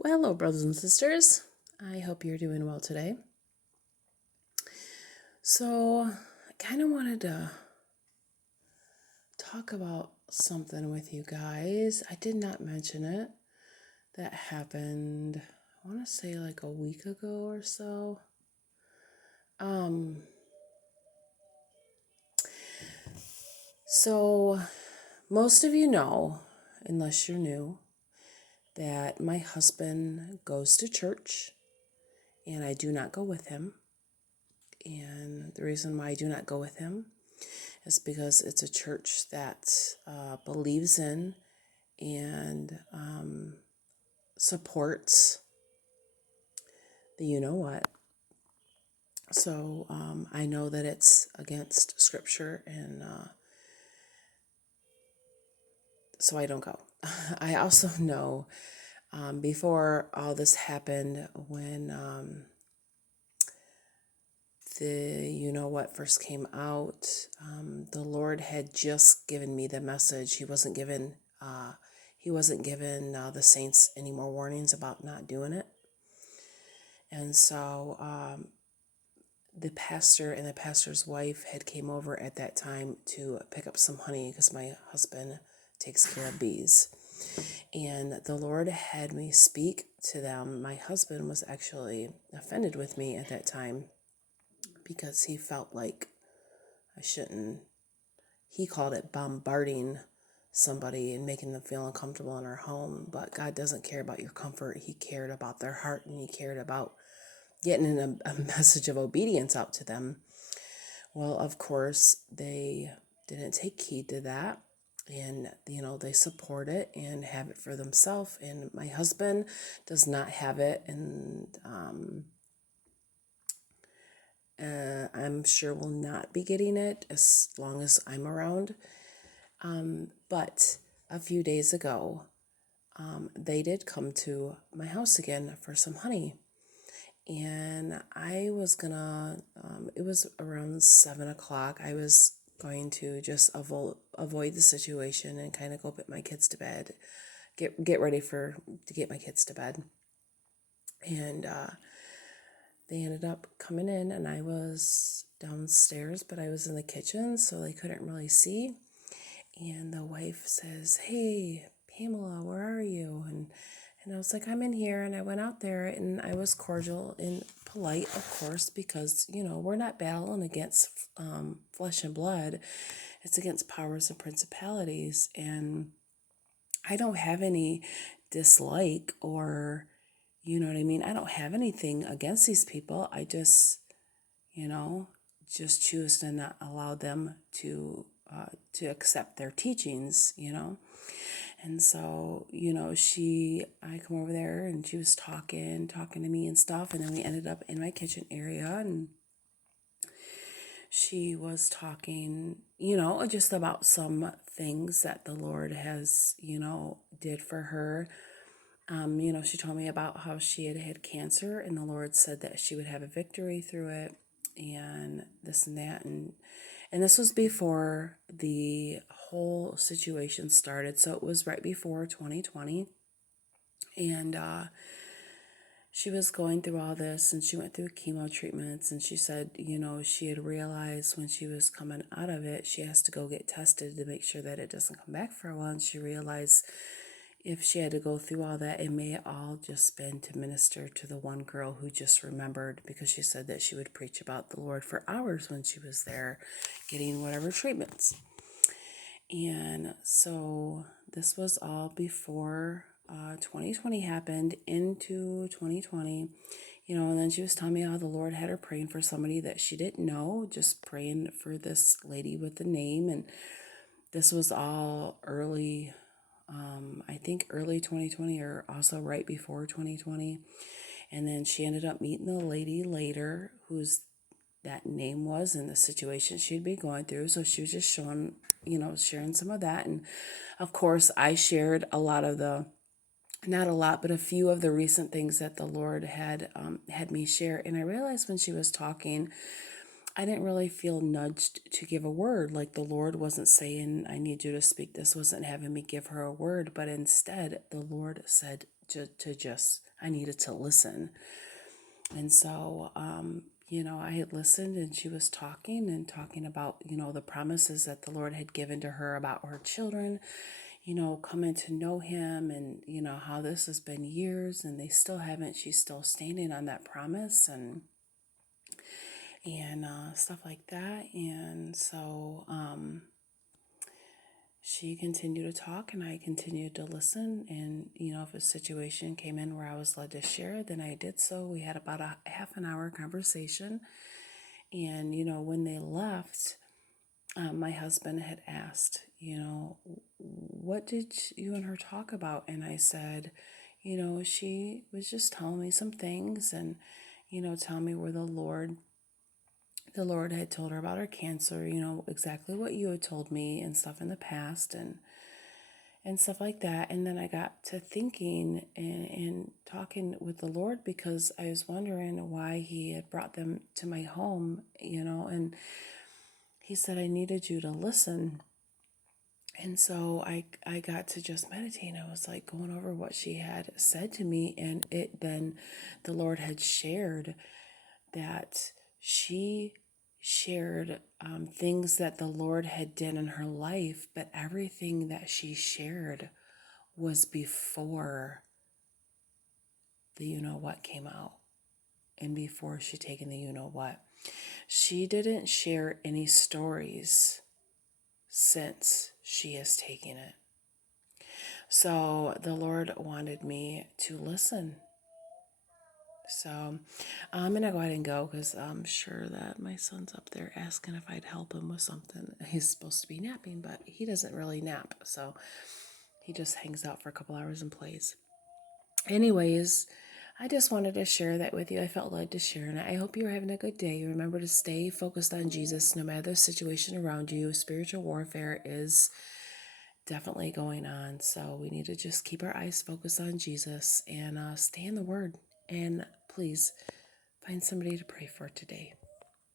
Well, hello, brothers and sisters. I hope you're doing well today. So, I kind of wanted to talk about something with you guys. I did not mention it. That happened, I want to say like a week ago or so. Um, so most of you know, unless you're new, that my husband goes to church and I do not go with him. And the reason why I do not go with him is because it's a church that believes in and supports the you know what. So I know that it's against scripture, and so I don't go. I also know before all this happened, when the you know what first came out, the Lord had just given me the message. He wasn't given the saints any more warnings about not doing it. And so the pastor and the pastor's wife had came over at that time to pick up some honey because my husband takes care of bees. And the Lord had me speak to them. My husband was actually offended with me at that time because he felt like I shouldn't, he called it bombarding somebody and making them feel uncomfortable in our home. But God doesn't care about your comfort. He cared about their heart, and he cared about getting a message of obedience out to them. Well, of course, they didn't take heed to that. And, they support it and have it for themselves. And my husband does not have it. And I'm sure will not be getting it as long as I'm around. But a few days ago, they did come to my house again for some honey. And I was gonna, it was around 7 o'clock. I was going to just avoid the situation and kind of go put my kids to bed, get ready to get my kids to bed. And they ended up coming in, and I was downstairs, but I was in the kitchen, so they couldn't really see. And the wife says, "Hey, Pamela, where are you?" And I was like, "I'm in here." And I went out there, and I was cordial and polite, of course, because, we're not battling against flesh and blood. It's against powers and principalities. And I don't have any dislike, or, you know what I mean? I don't have anything against these people. I you know, just choose to not allow them to accept their teachings. And so, I come over there, and she was talking to me and stuff. And then we ended up in my kitchen area, and she was talking, just about some things that the Lord has, did for her. She told me about how she had had cancer, and the Lord said that she would have a victory through it, and this and that. And this was before the whole situation started. So it was right before 2020. And she was going through all this, and she went through chemo treatments. And she said, she had realized when she was coming out of it, she has to go get tested to make sure that it doesn't come back for a while. And she realized if she had to go through all that, it may all just been to minister to the one girl who just remembered, because she said that she would preach about the Lord for hours when she was there getting whatever treatments. And so this was all before 2020 happened, into 2020. And then she was telling me how the Lord had her praying for somebody that she didn't know, just praying for this lady with the name. And this was all early, I think early 2020, or also right before 2020. And then she ended up meeting the lady later whose that name was, and the situation she'd be going through. So she was just sharing some of that. And of course, I shared a lot of not a lot, but a few of the recent things that the Lord had me share. And I realized when she was talking, I didn't really feel nudged to give a word. Like the Lord wasn't saying, "I need you to speak this," wasn't having me give her a word, but instead the Lord said, to just, I needed to listen. And so, I had listened, and she was talking and talking about, the promises that the Lord had given to her about her children, coming to know him, and, how this has been years and they still haven't, she's still standing on that promise, and stuff like that. And so, she continued to talk, and I continued to listen. And, if a situation came in where I was led to share, then I did so. We had about a half an hour conversation. And, when they left, my husband had asked, what did you and her talk about? And I said, she was just telling me some things, and, telling me where the Lord had told her about her cancer, exactly what you had told me and stuff in the past, and stuff like that. And then I got to thinking and talking with the Lord, because I was wondering why he had brought them to my home, and he said, I needed you to listen. And so I got to just meditate. I was like going over what she had said to me, and then the Lord had shared that she shared things that the Lord had done in her life, but everything that she shared was before the what came out, and before she taken the what. She didn't share any stories since she has taken it. So the Lord wanted me to listen. So I'm going to go ahead and go, because I'm sure that my son's up there asking if I'd help him with something. He's supposed to be napping, but he doesn't really nap. So he just hangs out for a couple hours and plays. Anyways, I just wanted to share that with you. I felt led to share, and I hope you're having a good day. Remember to stay focused on Jesus no matter the situation around you. Spiritual warfare is definitely going on. So we need to just keep our eyes focused on Jesus, and stay in the Word. And please find somebody to pray for today.